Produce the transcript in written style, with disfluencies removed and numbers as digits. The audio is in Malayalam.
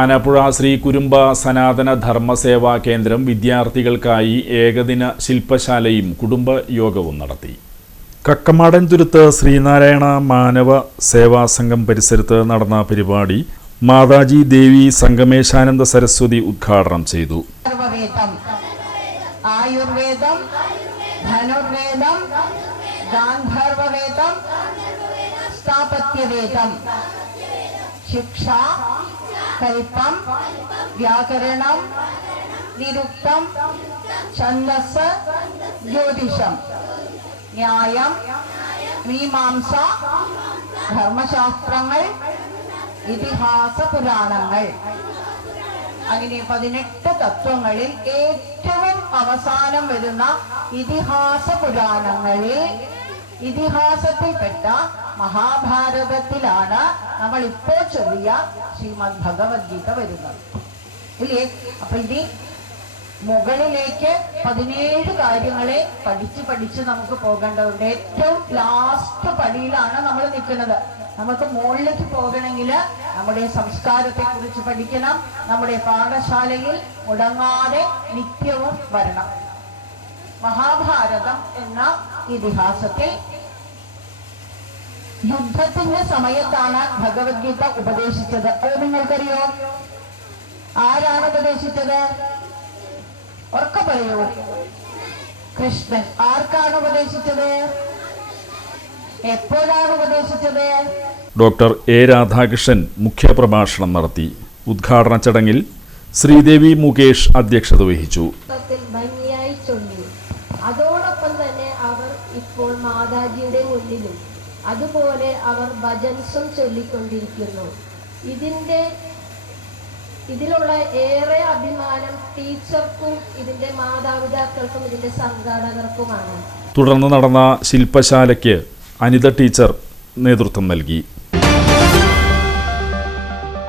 ആനപ്പുഴ ശ്രീ കുരുമ്പ സനാതന ധർമ്മസേവാ കേന്ദ്രം വിദ്യാർത്ഥികൾക്കായി ഏകദിന ശില്പശാലയും കുടുംബയോഗവും നടത്തി. കക്കമാടൻതുരുത്ത് ശ്രീനാരായണ മാനവ സേവാ സംഘം പരിസരത്ത് നടന്ന പരിപാടി മാതാജി ദേവി സംഗമേശാനന്ദ സരസ്വതി ഉദ്ഘാടനം ചെയ്തു. ആയുർവേദം, ധനുർവേദം, ഗാന്ധർവവേദം, സ്ഥാപത്യവേദം, ശിക്ഷ, കൽപ്പം, വ്യാകരണം, നിരുക്തം, ഛന്ദസ്, ജ്യോതിഷം, ന്യായം, മീമാംസ, ധർമ്മശാസ്ത്രങ്ങൾ, ഇതിഹാസ പുരാണങ്ങൾ, അങ്ങനെ 18 തത്വങ്ങളിൽ ഏറ്റവും അവസാനം വരുന്ന ഇതിഹാസ പുരാണങ്ങളിൽ ഇതിഹാസത്തിൽപ്പെട്ട മഹാഭാരതത്തിലാണ് നമ്മൾ ഇപ്പോൾ ചൊല്ലിയ ശ്രീമദ് ഭഗവത്ഗീത വരുന്നത് ഇല്ലേ. അപ്പൊ ഇനി മുകളിലേക്ക് 17 കാര്യങ്ങളെ പഠിച്ച് നമുക്ക് പോകേണ്ടതുണ്ട്. ഏറ്റവും ലാസ്റ്റ് പടിയിലാണ് നമ്മൾ നിൽക്കുന്നത്. നമുക്ക് മുകളിലേക്ക് പോകണമെങ്കിൽ നമ്മുടെ സംസ്കാരത്തെ കുറിച്ച് പഠിക്കണം. നമ്മുടെ പാഠശാലയിൽ മുടങ്ങാതെ നിത്യവും വരണം. മഹാഭാരതം എന്ന ഇതിഹാസത്തിൽ യുദ്ധത്തിന്റെ സമയത്താണ് ഭഗവത്ഗീത ഉപദേശിച്ചത്. അത് നിങ്ങൾക്കറിയോ? ആരാണ് ഉപദേശിച്ചത്? ഉറക്കെ പറയൂ. കൃഷ്ണൻ. ആർക്കാണ് ഉപദേശിച്ചത്? എപ്പോഴാണ് ഉപദേശിച്ചത്? ഡോക്ടർ എ രാധാകൃഷ്ണൻ മുഖ്യപ്രഭാഷണം നടത്തി. ഉദ്ഘാടന ചടങ്ങിൽ ശ്രീദേവി മുകേഷ് അധ്യക്ഷത വഹിച്ചു. ഭംഗിയായി ചൊല്ലി. അതോടൊപ്പം തന്നെ അവർ ഇപ്പോൾ മാതാജിയുടെ മുന്നിലും അതുപോലെ അവർ ഭജൻസും ചൊല്ലിക്കൊണ്ടിരിക്കുന്നു. ഇതിലുള്ള ഏറെ അഭിമാനം ടീച്ചർക്കും ഇതിന്റെ മാതാപിതാക്കൾക്കും ഇതിന്റെ സംഘാടകർക്കുമാണ്. തുടർന്ന് നടന്ന ശില്പശാലയ്ക്ക് അനിത ടീച്ചർ നേതൃത്വം നൽകി.